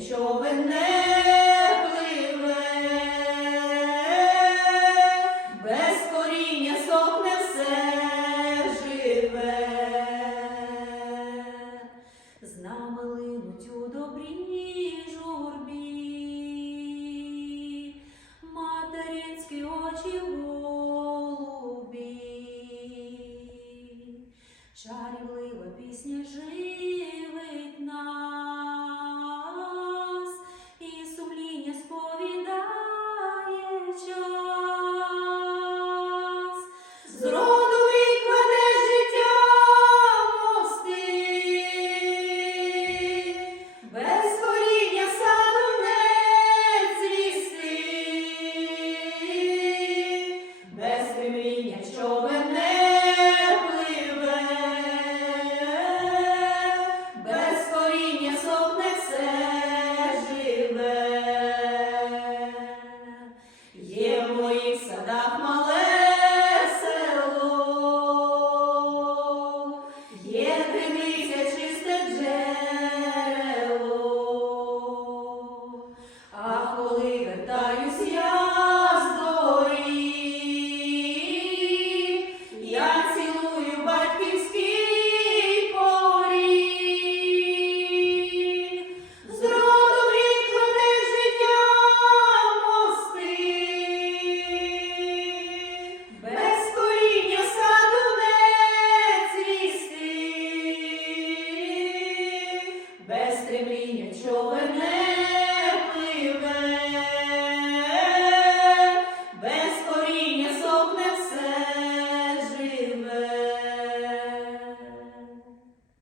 човен не пливе, без коріння сохне все живе, з нами линуть у добрій журбі, материнські очі голубі, чарівлива пісня живить нам. Істе джерело. children